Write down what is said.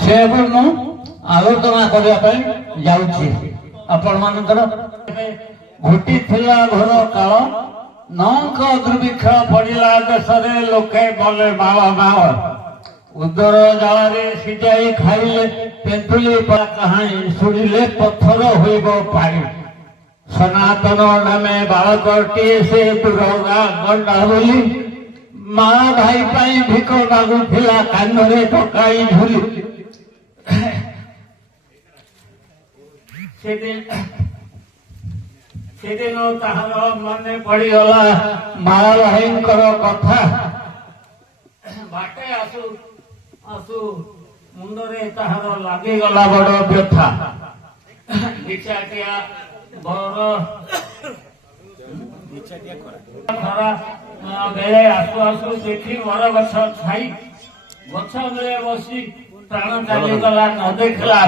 से मु आलोचना करने जाऊँगी आपण मानकर घुटी थिला घोर काल नौक दुर्भिक्ष पड़िला देश लोके बोले मावा मावा उदर जाले सिजाई खाइले तेंतुली कहानी शुणिले पत्थर होइब पानी सनातन नामे बालकटीए से दुर्गा गंडा बोली माँ भाई पाई भिक मागुला कानरे पकाई झुली सेदिन ताहार मने पड़गला माँ भाई कथा बाटे आसु आसु मुंडरे ताहार लागिगला बड़ व्यथा भिक्षाटिया खरा बेले आसु आसु देखी वर गछ छाई गछ बेले बसी प्राण चलीगला न देखला